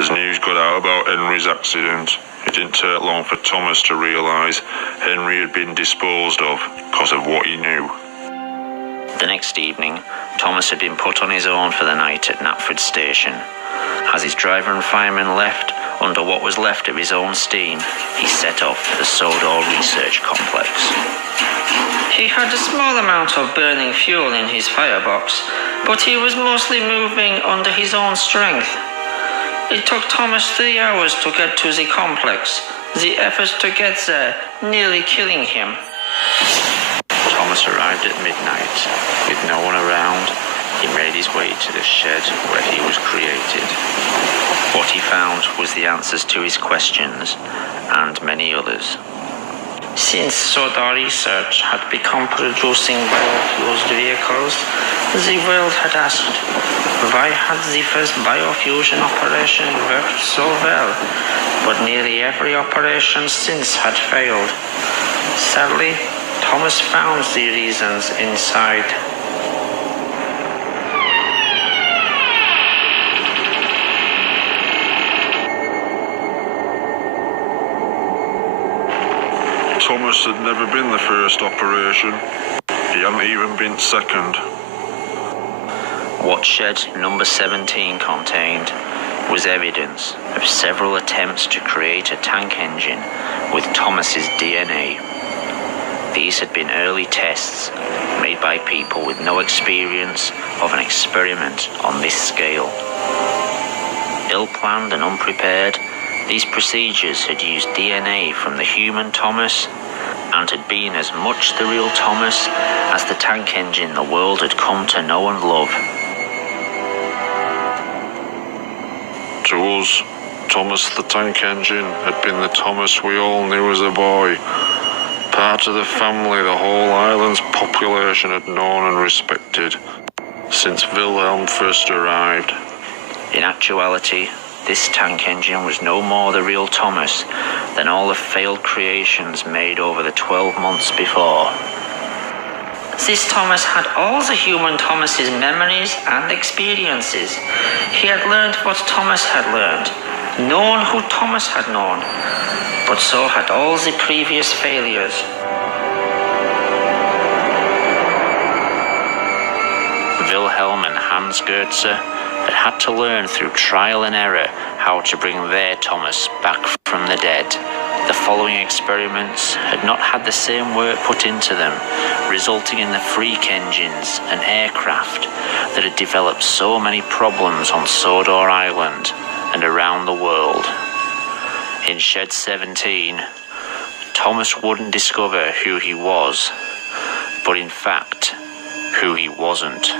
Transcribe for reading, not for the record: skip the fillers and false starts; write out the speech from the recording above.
As news got out about Henry's accident, it didn't take long for Thomas to realise Henry had been disposed of because of what he knew. The next evening, Thomas had been put on his own for the night at Knapford Station. As his driver and fireman left, under what was left of his own steam, he set off for the Sodor Research Complex. He had a small amount of burning fuel in his firebox, but he was mostly moving under his own strength. It took Thomas 3 hours to get to the complex, the effort to get there nearly killing him. Thomas arrived at midnight. With no one around, he made his way to the shed where he was created. What he found was the answers to his questions, and many others. Since Sodor Research had become producing biofuels vehicles, the world had asked, why had the first biofusion operation worked so well, but nearly every operation since had failed? Sadly, Thomas found the reasons inside. Thomas had never been the first operation. He hadn't even been second. What shed number 17 contained was evidence of several attempts to create a tank engine with Thomas's DNA. These had been early tests made by people with no experience of an experiment on this scale. Ill-planned and unprepared, these procedures had used DNA from the human Thomas and had been as much the real Thomas as the tank engine the world had come to know and love. To us, Thomas the Tank Engine had been the Thomas we all knew as a boy. Part of the family the whole island's population had known and respected since Wilhelm first arrived. In actuality, this tank engine was no more the real Thomas than all the failed creations made over the 12 months before. This Thomas had all the human Thomas's memories and experiences. He had learned what Thomas had learned, known who Thomas had known, but so had all the previous failures. Wilhelm and Hans Goetze had to learn through trial and error how to bring their Thomas back from the dead. The following experiments had not had the same work put into them, resulting in the freak engines and aircraft that had developed so many problems on Sodor Island and around the world. In Shed 17, Thomas wouldn't discover who he was, but in fact, who he wasn't.